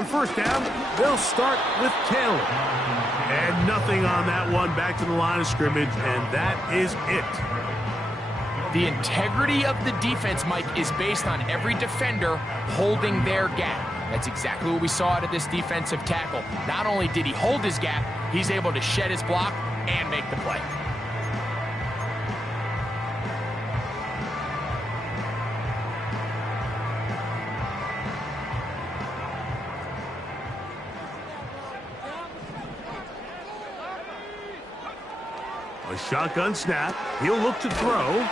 On first down, they'll start with Taylor. And nothing on that one, back to the line of scrimmage, and that is it. The integrity of the defense, Mike, is based on every defender holding their gap. That's exactly what we saw out of this defensive tackle. Not only did he hold his gap, he's able to shed his block and make the play. A shotgun snap. He'll look to throw.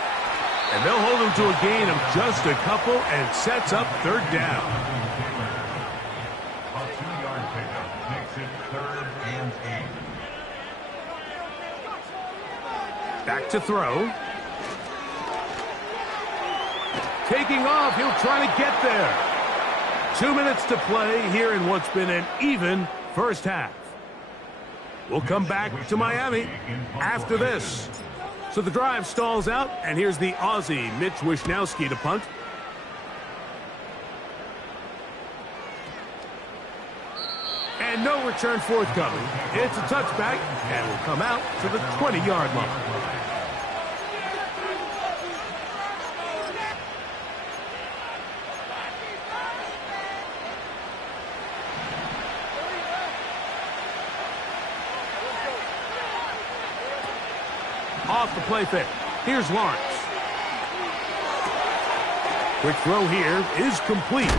And they'll hold him to a gain of just a couple and sets up third down. A 2-yard pickup makes it 3rd and 8. Back to throw. Taking off. He'll try to get there. 2 minutes to play here in what's been an even first half. We'll come back to Miami after this. So the drive stalls out, and here's the Aussie, Mitch Wishnowsky, to punt. And no return forthcoming. It's a touchback, and will come out to the 20-yard line. Off the play fake. Here's Lawrence. Quick throw here is complete.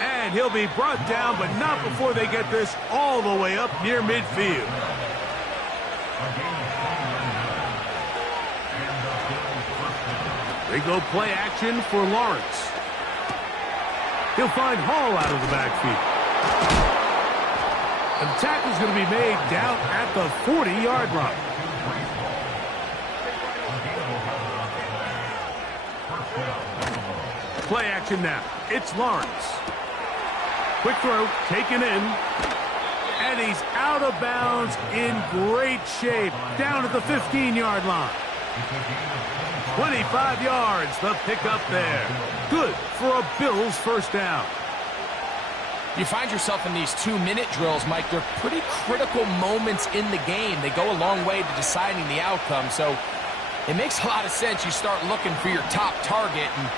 And he'll be brought down, but not before they get this all the way up near midfield. They go play action for Lawrence. He'll find Hall out of the backfield. And the tackle's going to be made down at the 40-yard line. Play action now. It's Lawrence. Quick throw, taken in. And he's out of bounds in great shape. Down at the 15-yard line. 25 yards, the pickup there. Good for a Bills first down. You find yourself in these 2-minute drills, Mike. They're pretty critical moments in the game. They go a long way to deciding the outcome. So it makes a lot of sense. You start looking for your top target, and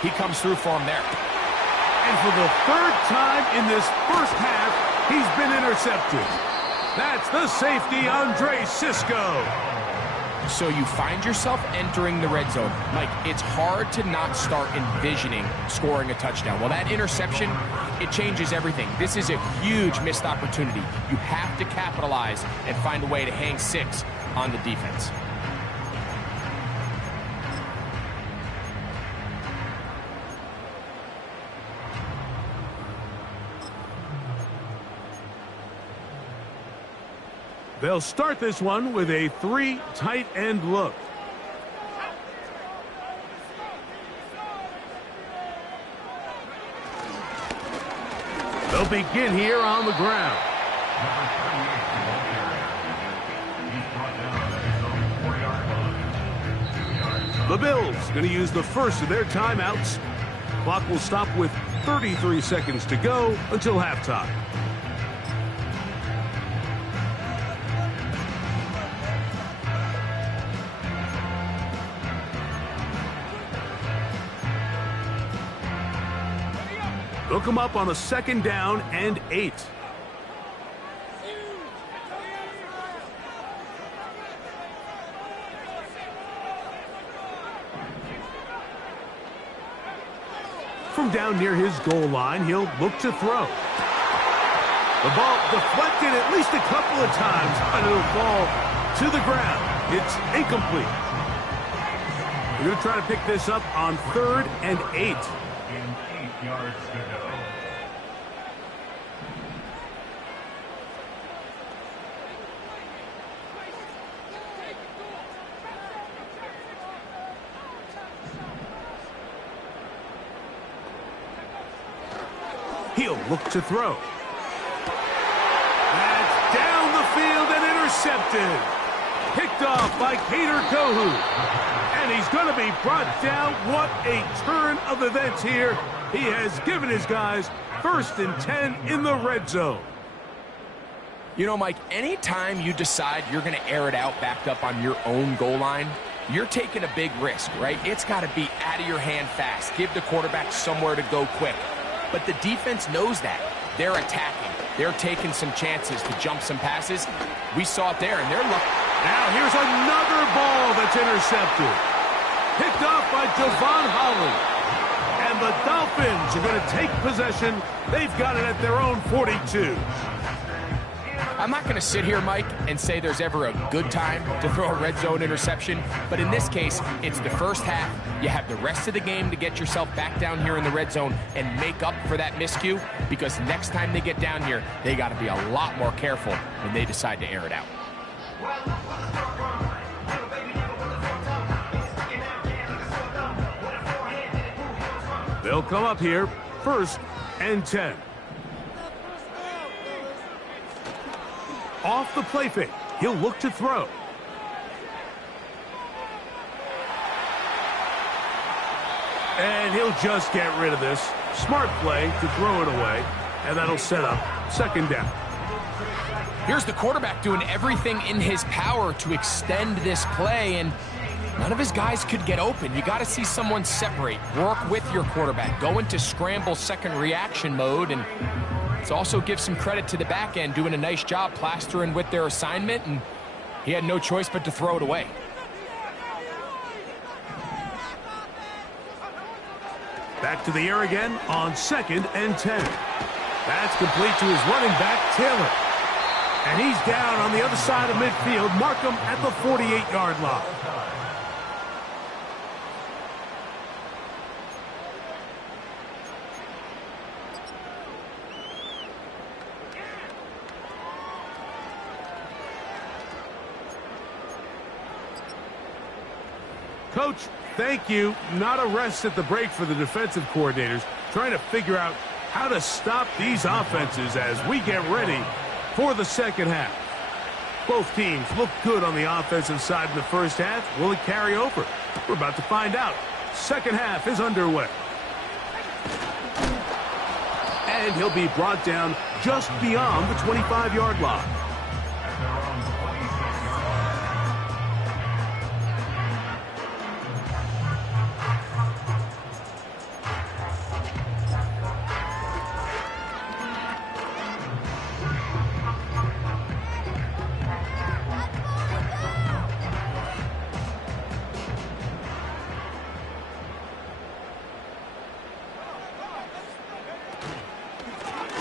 he comes through for him there. And for the 3rd time in this first half, he's been intercepted. That's the safety, Andre Cisco. So you find yourself entering the red zone. Mike, it's hard to not start envisioning scoring a touchdown. Well, that interception, it changes everything. This is a huge missed opportunity. You have to capitalize and find a way to hang 6 on the defense. They'll start this one with a 3 tight end look. They'll begin here on the ground. The Bills going to use the first of their timeouts. Clock will stop with 33 seconds to go until halftime. Look him up on a 2nd down and 8. From down near his goal line, he'll look to throw. The ball deflected at least a couple of times, and it'll fall to the ground. It's incomplete. We're going to try to pick this up on 3rd and 8. 8 yards to go. He'll look to throw. That's down the field and intercepted. Picked off by Kader Kohou. And he's going to be brought down. What a turn of events here. He has given his guys First and 10 in the red zone. You know, Mike, anytime you decide you're going to air it out backed up on your own goal line, you're taking a big risk, right? It's got to be out of your hand fast. Give the quarterback somewhere to go quick. But the defense knows that. They're attacking. They're taking some chances to jump some passes. We saw it there, and they're looking. Now here's another ball that's intercepted. Picked off by Javon Holland. And the Dolphins are going to take possession. They've got it at their own 42. I'm not going to sit here, Mike, and say there's ever a good time to throw a red zone interception, but in this case, it's the first half. You have the rest of the game to get yourself back down here in the red zone and make up for that miscue, because next time they get down here, they got to be a lot more careful when they decide to air it out. They'll come up here, first and 10. Off the play fake, he'll look to throw. And he'll just get rid of this. Smart play to throw it away, and that'll set up second down. Here's the quarterback doing everything in his power to extend this play, and none of his guys could get open. You got to see someone separate, work with your quarterback, go into scramble second reaction mode, and let's also give some credit to the back end doing a nice job plastering with their assignment, and he had no choice but to throw it away. Back to the air again on second and 10. That's complete to his running back, Taylor. And he's down on the other side of midfield. Mark him at the 48-yard line. Coach, thank you. Not a rest at the break for the defensive coordinators, trying to figure out how to stop these offenses as we get ready for the second half. Both teams look good on the offensive side in the first half. Will it carry over? We're about to find out. Second half is underway. And he'll be brought down just beyond the 25-yard line.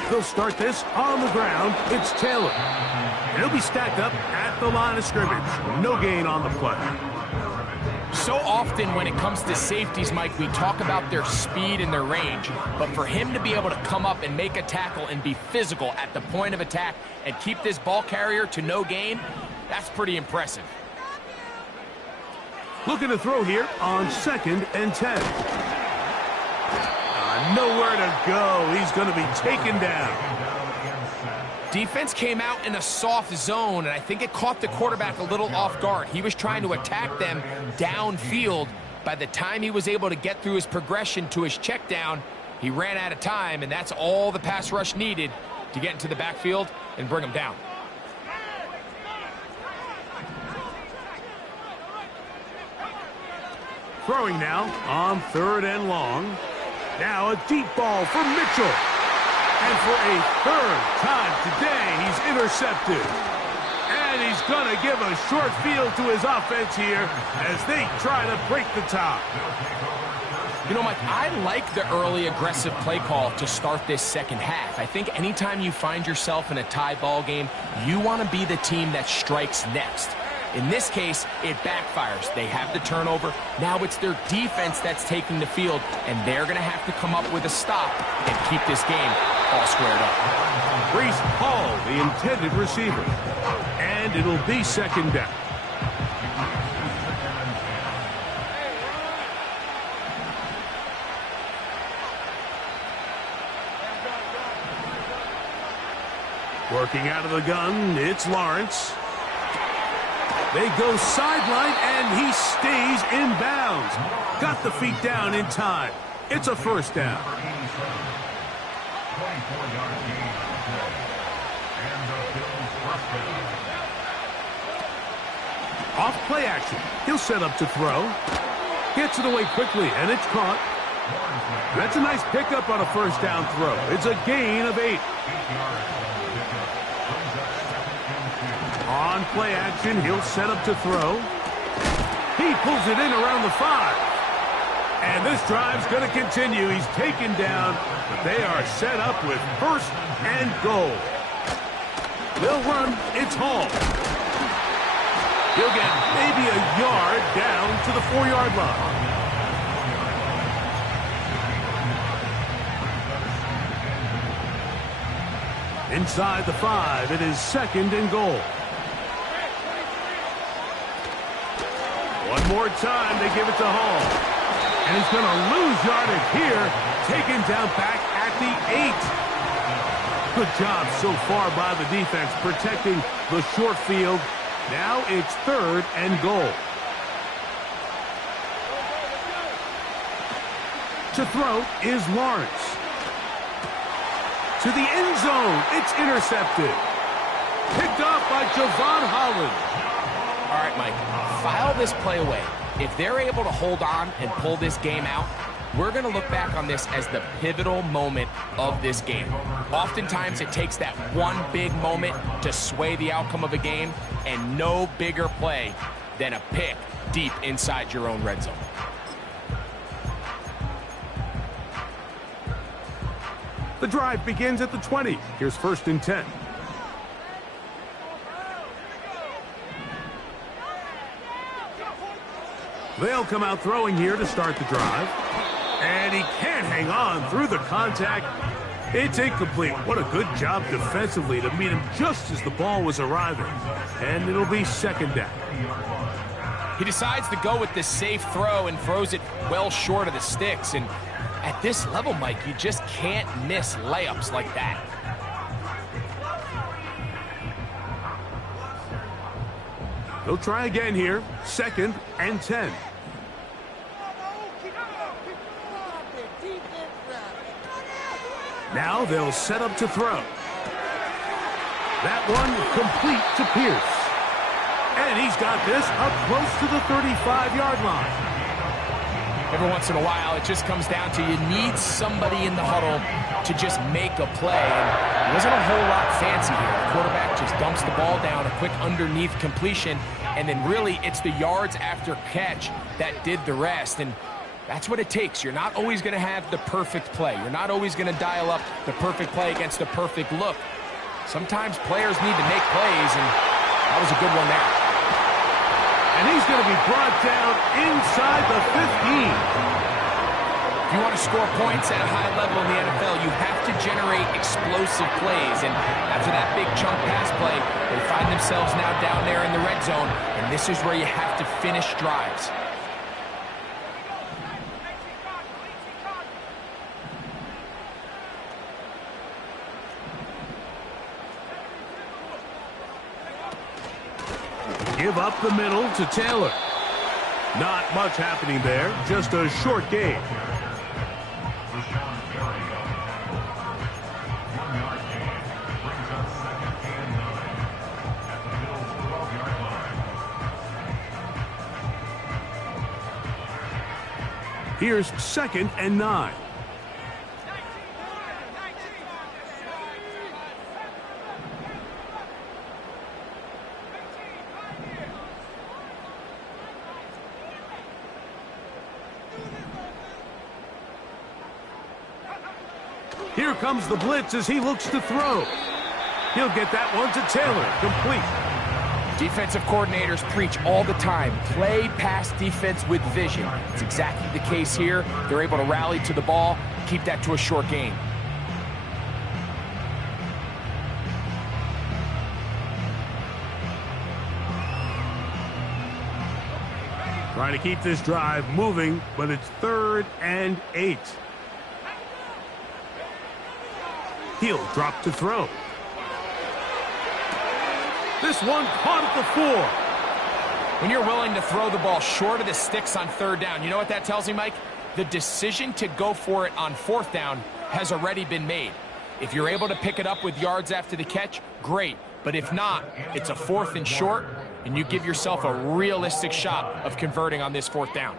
He'll start this on the ground. It's Taylor. And he'll be stacked up at the line of scrimmage. No gain on the play. So often when it comes to safeties, Mike, we talk about their speed and their range. But for him to be able to come up and make a tackle and be physical at the point of attack and keep this ball carrier to no gain, that's pretty impressive. Looking to throw here on second and 10. Nowhere to go. He's going to be taken down. Defense came out in a soft zone, and I think it caught the quarterback a little off guard. He was trying to attack them downfield. By the time he was able to get through his progression to his check down, he ran out of time, and that's all the pass rush needed to get into the backfield and bring him down. Throwing now on third and long. Now a deep ball for Mitchell. And for a third time today, he's intercepted. And he's going to give a short field to his offense here as they try to break the top. You know, Mike, I like the early aggressive play call to start this second half. I think anytime you find yourself in a tie ball game, you want to be the team that strikes next. In this case, it backfires. They have the turnover. Now it's their defense that's taking the field, and they're going to have to come up with a stop and keep this game all squared up. Breece Hall, the intended receiver. And it'll be second down. Working out of the gun, it's Lawrence. They go sideline, and he stays in bounds. Got the feet down in time. It's a first down. 24-yard gain on the play. And the Bills first down. Off play action. He'll set up to throw. Gets it away quickly, and it's caught. That's a nice pickup on a first down throw. It's a gain of 8. 8 yards on the pickup. Brings up 2nd and 2. On play action, he'll set up to throw. He pulls it in around the 5. And this drive's going to continue. He's taken down, but they are set up with first and goal. They'll run. It's Hall. He'll get maybe a yard down to the 4-yard line. Inside the 5, it is 2nd and goal. One more time, they give it to Hall. And he's going to lose yardage here, taken down back at the 8. Good job so far by the defense protecting the short field. Now it's 3rd and goal. To throw is Lawrence. To the end zone. It's intercepted. Picked off by Javon Holland. All right, Mike, file this play away. If they're able to hold on and pull this game out, we're going to look back on this as the pivotal moment of this game. Oftentimes, it takes that one big moment to sway the outcome of a game, and no bigger play than a pick deep inside your own red zone. The drive begins at the 20. Here's 1st and 10. They'll come out throwing here to start the drive. And he can't hang on through the contact. It's incomplete. What a good job defensively to meet him just as the ball was arriving. And it'll be 2nd down. He decides to go with this safe throw and throws it well short of the sticks. And at this level, Mike, you just can't miss layups like that. They'll try again here. 2nd and 10. Now they'll set up to throw. That one complete to Pierce. And he's got this up close to the 35-yard line. Every once in a while, it just comes down to you need somebody in the huddle to just make a play. And it wasn't a whole lot fancy here. The quarterback just dumps the ball down, a quick underneath completion, and then really it's the yards after catch that did the rest. And that's what it takes. You're not always going to have the perfect play. You're not always going to dial up the perfect play against the perfect look. Sometimes players need to make plays, and that was a good one there. And he's going to be brought down inside the 15. If you want to score points at a high level in the NFL, you have to generate explosive plays. And after that big chunk pass play, they find themselves now down there in the red zone. And this is where you have to finish drives. Give up the middle to Taylor. Not much happening there, just a short gain. Here's 2nd and 9. Here comes the blitz as he looks to throw. He'll get that one to Taylor, complete. Defensive coordinators preach all the time, play pass defense with vision. It's exactly the case here. They're able to rally to the ball, keep that to a short gain. Trying to keep this drive moving, but it's 3rd and 8. He'll drop to throw. This one caught at the 4. When you're willing to throw the ball short of the sticks on 3rd down, you know what that tells me, Mike? The decision to go for it on 4th down has already been made. If you're able to pick it up with yards after the catch, great. But if not, it's a 4th and short, and you give yourself a realistic shot of converting on this 4th down.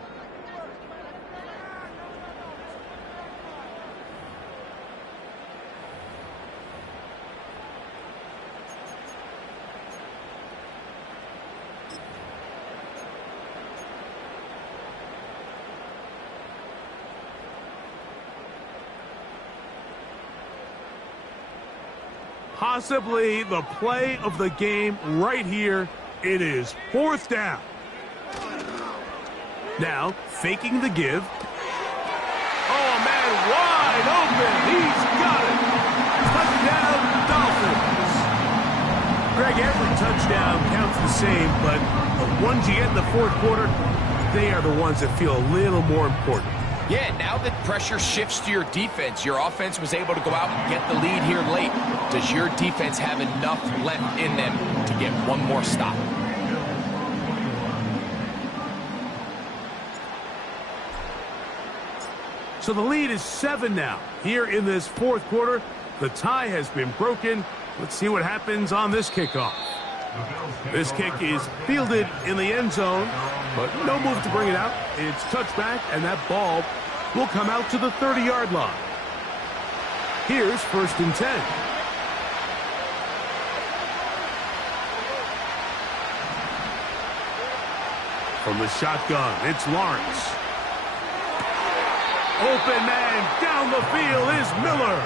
Possibly the play of the game right here. It is 4th down. Now, faking the give. Oh, man, wide open. He's got it. Touchdown, Dolphins. Greg, every touchdown counts the same, but the ones you get in the 4th quarter, they are the ones that feel a little more important. Yeah, now that pressure shifts to your defense, your offense was able to go out and get the lead here late. Does your defense have enough left in them to get one more stop? So the lead is 7 now. Here in this 4th quarter, the tie has been broken. Let's see what happens on this kickoff. This kick is fielded in the end zone, but no move to bring it out. It's touchback, and that ball will come out to the 30-yard line. Here's 1st and 10. From the shotgun, it's Lawrence. Open man down the field is Miller.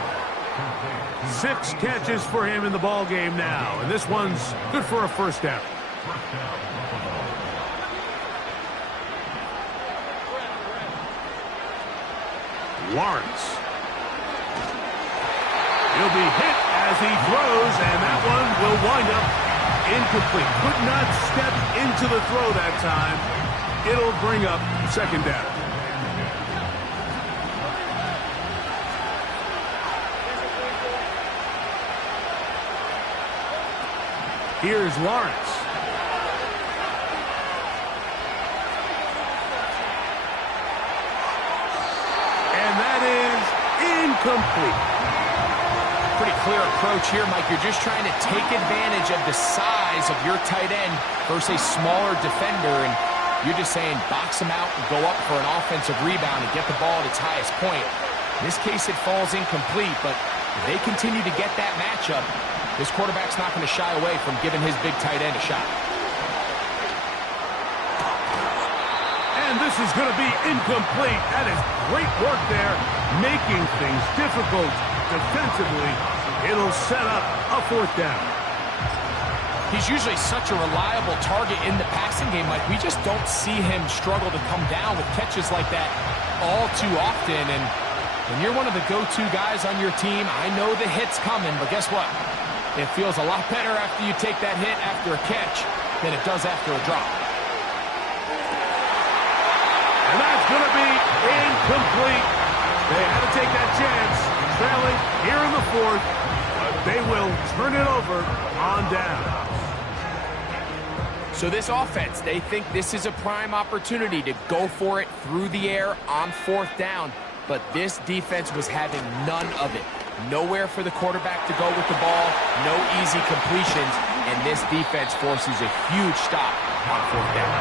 6 catches for him in the ball game now, and this one's good for a 1st down. Lawrence. He'll be hit as he throws, and that one will wind up incomplete. Could not step into the throw that time. It'll bring up 2nd down. Here's Lawrence. And that is incomplete. Pretty clear approach here, Mike. You're just trying to take advantage of the size of your tight end versus a smaller defender, and you're just saying box him out and go up for an offensive rebound and get the ball at its highest point. In this case, it falls incomplete, but if they continue to get that matchup, this quarterback's not going to shy away from giving his big tight end a shot. And this is going to be incomplete. That is great work there, making things difficult defensively. It'll set up a 4th down. He's usually such a reliable target in the passing game. Like, we just don't see him struggle to come down with catches like that all too often. And when you're one of the go-to guys on your team, I know the hit's coming, but guess what? It feels a lot better after you take that hit after a catch than it does after a drop. And that's going to be incomplete. They had to take that chance, trailing here in the 4th, but they will turn it over on down. So this offense, they think this is a prime opportunity to go for it through the air on 4th down, but this defense was having none of it. Nowhere for the quarterback to go with the ball, no easy completions, and this defense forces a huge stop on 4th down.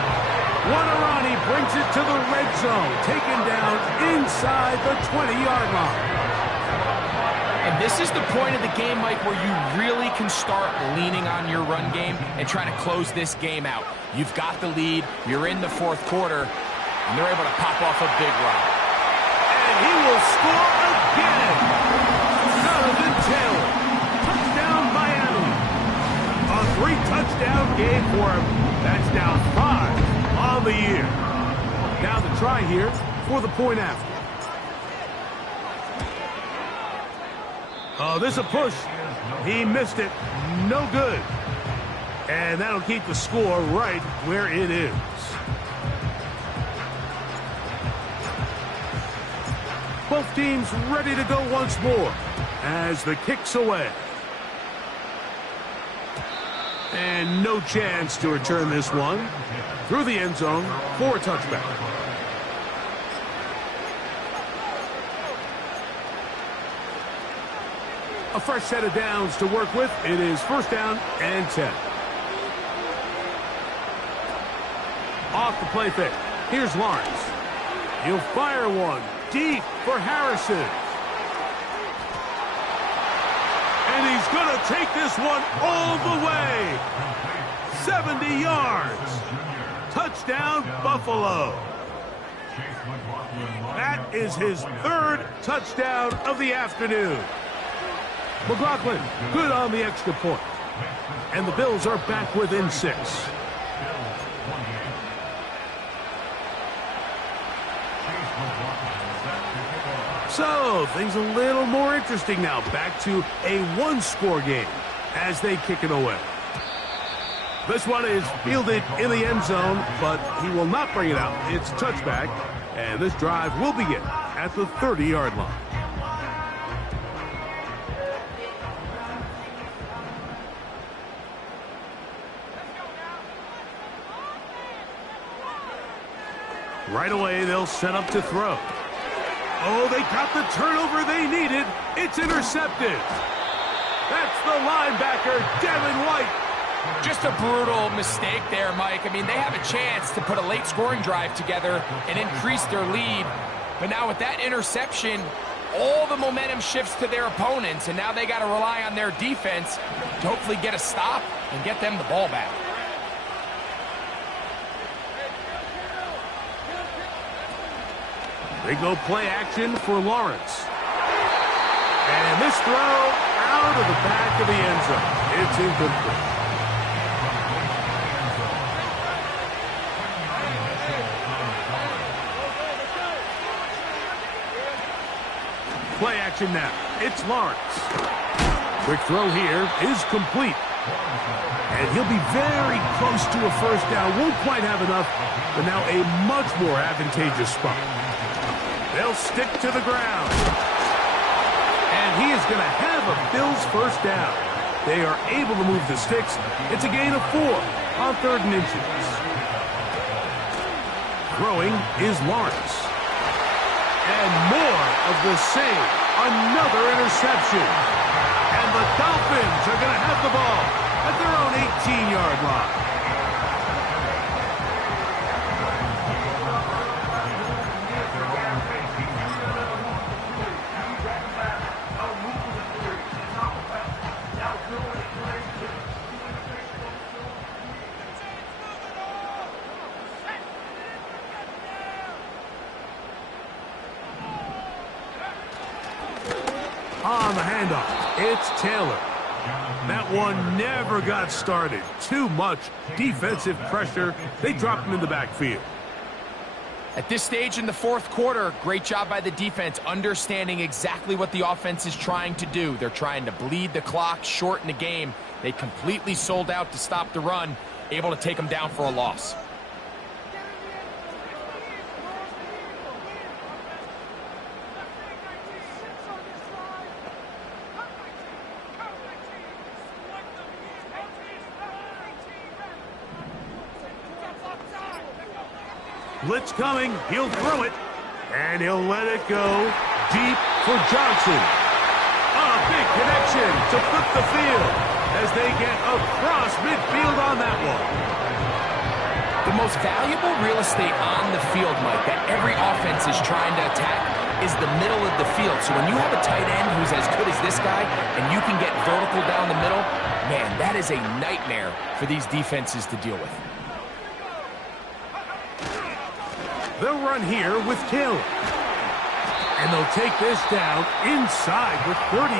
Guarantani brings it to the red zone, taken down inside the 20-yard line. And this is the point of the game, Mike, where you really can start leaning on your run game and trying to close this game out. You've got the lead, you're in the 4th quarter, and they're able to pop off a big run. And he will score again. Jonathan Taylor. Touchdown, Miami. A 3-touchdown game for him. That's now 5 on the year. Now the try here for the point after. Oh, this is a push. He missed it. No good. And that'll keep the score right where it is. Both teams ready to go once more as the kick's away. And no chance to return this one through the end zone for a touchback. A fresh set of downs to work with. It is first down and 10. Off the play fake. Here's Lawrence. He'll fire one deep for Harrison. And he's going to take this one all the way. 70 yards. Touchdown, Buffalo. That is his third touchdown of the afternoon. McLaughlin, good on the extra point. And the Bills are back within 6. So, things a little more interesting now. Back to a one-score game as they kick it away. This one is fielded in the end zone, but he will not bring it out. It's touchback, and this drive will begin at the 30-yard line. Right away, they'll set up to throw. Oh, they got the turnover they needed. It's intercepted. That's the linebacker, Devin White. Just a brutal mistake there, Mike. I mean, they have a chance to put a late scoring drive together and increase their lead. But now with that interception, all the momentum shifts to their opponents, and now they got to rely on their defense to hopefully get a stop and get them the ball back. They go play action for Lawrence. And this throw out of the back of the end zone. It's incomplete. Play action now. It's Lawrence. Quick throw here is complete. And he'll be very close to a first down. Won't quite have enough, but now a much more advantageous spot. They'll stick to the ground. And he is going to have a Bills first down. They are able to move the sticks. It's a gain of 4 on 3rd and inches. Throwing is Lawrence. And more of the same. Another interception. And the Dolphins are going to have the ball at their own 18-yard line. On the handoff, it's Taylor. That one never got started. Too much defensive pressure. They dropped him in the backfield. At this stage in the 4th quarter, great job by the defense, understanding exactly what the offense is trying to do. They're trying to bleed the clock, shorten the game. They completely sold out to stop the run, able to take them down for a loss. Blitz coming. He'll throw it. And he'll let it go deep for Johnson. A big connection to flip the field as they get across midfield on that one. The most valuable real estate on the field, Mike, that every offense is trying to attack is the middle of the field. So when you have a tight end who's as good as this guy and you can get vertical down the middle, man, that is a nightmare for these defenses to deal with. They'll run here with Taylor. And they'll take this down inside with 35.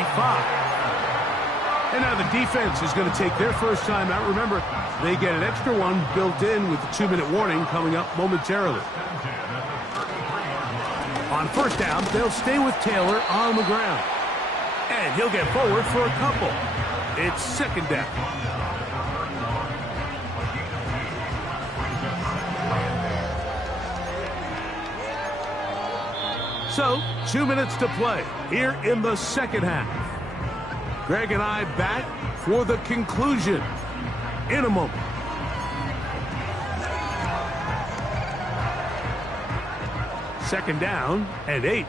And now the defense is going to take their first time out. Remember, they get an extra one built in with the 2-minute warning coming up momentarily. On first down, they'll stay with Taylor on the ground. And he'll get forward for a couple. It's 2nd down. So, 2 minutes to play here in the 2nd half. Greg and I back for the conclusion in a moment. Second down and 8.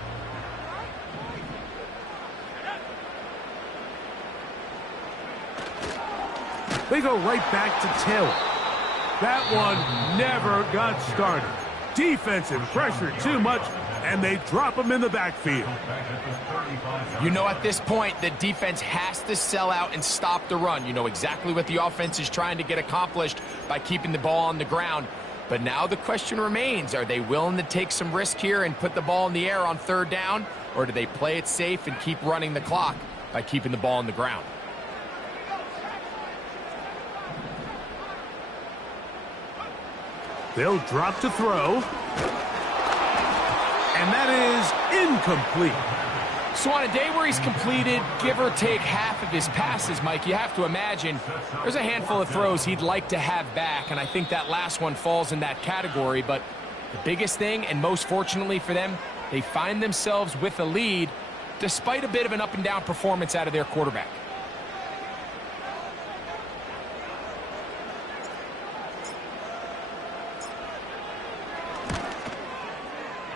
They go right back to Taylor. That one never got started. Defensive pressure too much, and they drop him in the backfield. You know, at this point, the defense has to sell out and stop the run. You know exactly what the offense is trying to get accomplished by keeping the ball on the ground. But now the question remains, are they willing to take some risk here and put the ball in the air on 3rd down? Or do they play it safe and keep running the clock by keeping the ball on the ground? They'll drop to throw. And that is incomplete. So on a day where he's completed, give or take half of his passes, Mike, you have to imagine there's a handful of throws he'd like to have back, and I think that last one falls in that category. But the biggest thing, and most fortunately for them, they find themselves with a lead despite a bit of an up-and-down performance out of their quarterback.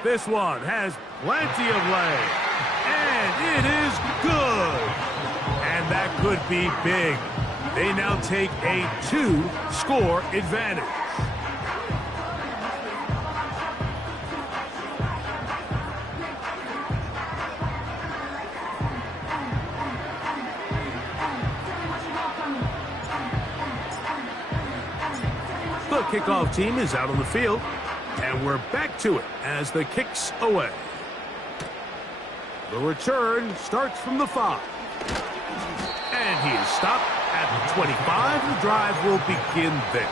This one has plenty of leg. And it is good. And that could be big. They now take a 2-score advantage. The kickoff team is out on the field. And we're back to it as the kick's away. The return starts from the 5. And he is stopped at the 25. The drive will begin there.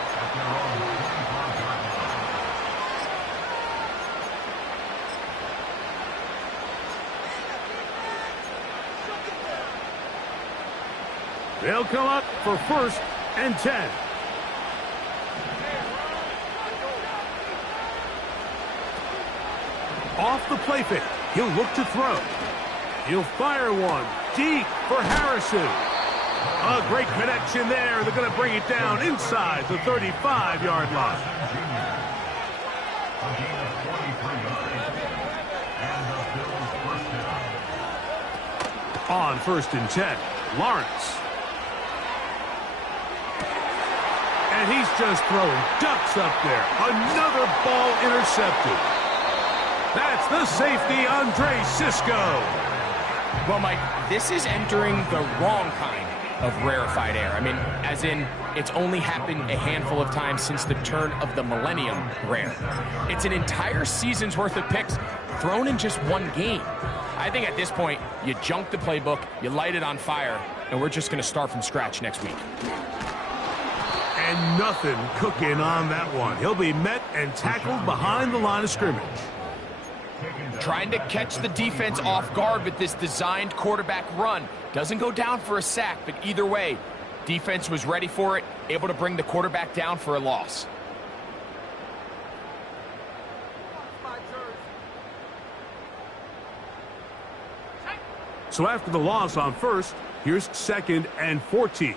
They'll come up for 1st and 10. Off the play fake, he'll look to throw. He'll fire one deep for Harrison. A great connection there. They're going to bring it down inside the 35-yard line. On 1st and 10, Lawrence. And he's just throwing ducks up there. Another ball intercepted. That's the safety, Andre Cisco. Well, Mike, this is entering the wrong kind of rarefied air. I mean, as in, it's only happened a handful of times since the turn of the millennium rare. It's an entire season's worth of picks thrown in just one game. I think at this point, you junk the playbook, you light it on fire, and we're just going to start from scratch next week. And nothing cooking on that one. He'll be met and tackled behind the line of scrimmage. Trying to catch the defense off guard with this designed quarterback run. Doesn't go down for a sack, but either way, defense was ready for it, able to bring the quarterback down for a loss. So after the loss on 1st, here's 2nd and 14.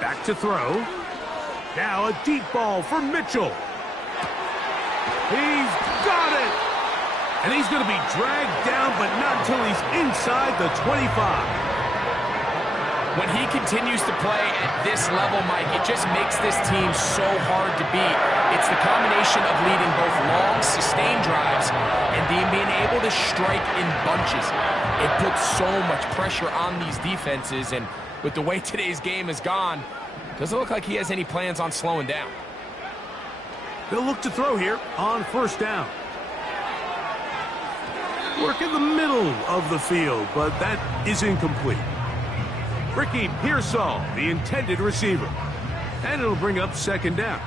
Back to throw. Now a deep ball for Mitchell. He's got it. And he's going to be dragged down, but not until he's inside the 25. When he continues to play at this level, Mike, it just makes this team so hard to beat. It's the combination of leading both long, sustained drives and being able to strike in bunches. It puts so much pressure on these defenses, and with the way today's game has gone, doesn't look like he has any plans on slowing down. They'll look to throw here on 1st down. Work in the middle of the field, but that is incomplete. Ricky Pearsall, the intended receiver. And it'll bring up 2nd down.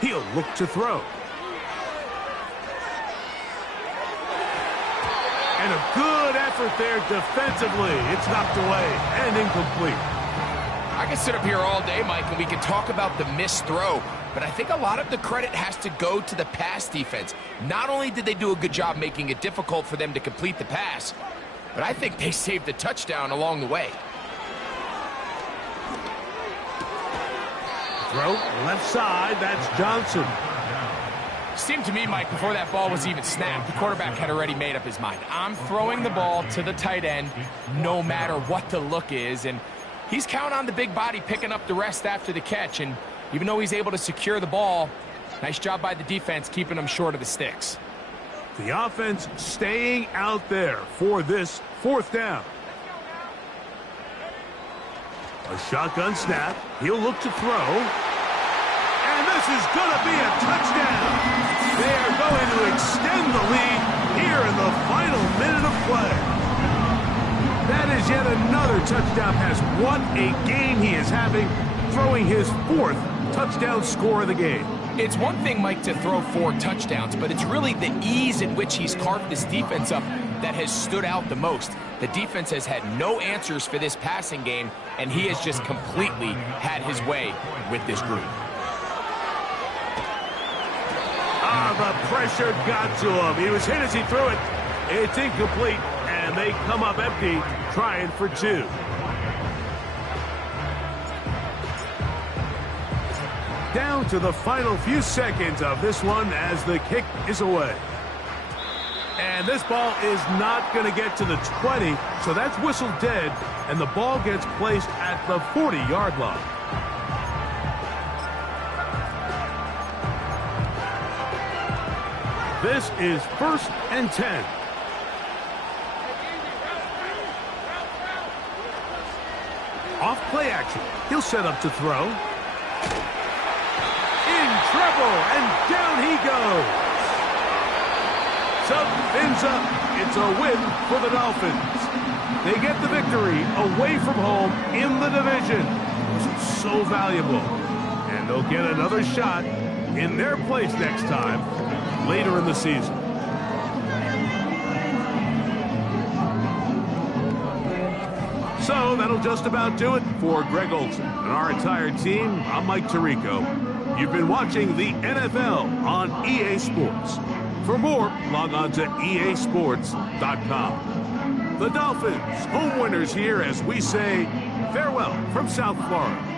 He'll look to throw. And a good effort there defensively. It's knocked away and incomplete. I can sit up here all day, Mike, and we can talk about the missed throw, but I think a lot of the credit has to go to the pass defense. Not only did they do a good job making it difficult for them to complete the pass, but I think they saved the touchdown along the way. Throw left side. That's Johnson. Seemed to me, Mike, before that ball was even snapped, the quarterback had already made up his mind. I'm throwing the ball to the tight end no matter what the look is, and he's counting on the big body picking up the rest after the catch, and even though he's able to secure the ball, nice job by the defense keeping him short of the sticks. The offense staying out there for this fourth down. A shotgun snap. He'll look to throw. And this is going to be a touchdown. They are going to extend the lead here in the final minute of play. That is yet another touchdown pass. What a game he is having, throwing his fourth touchdown score of the game. It's one thing, Mike, to throw 4 touchdowns, but it's really the ease in which he's carved this defense up that has stood out the most. The defense has had no answers for this passing game, and he has just completely had his way with this group. The pressure got to him. He was hit as he threw it. It's incomplete, and they come up empty, trying for 2. Down to the final few seconds of this one as the kick is away. And this ball is not going to get to the 20, so that's whistled dead, and the ball gets placed at the 40-yard line. This is 1st and 10. Off play action. He'll set up to throw. In trouble, and down he goes. Sub ends up. It's a win for the Dolphins. They get the victory away from home in the division. This is so valuable. And they'll get another shot in their place next time later in the season. So that'll just about do it for Greg Olsen and our entire team. I'm Mike Tirico. You've been watching the NFL on EA Sports. For more, log on to easports.com. The Dolphins, home winners here as we say farewell from South Florida.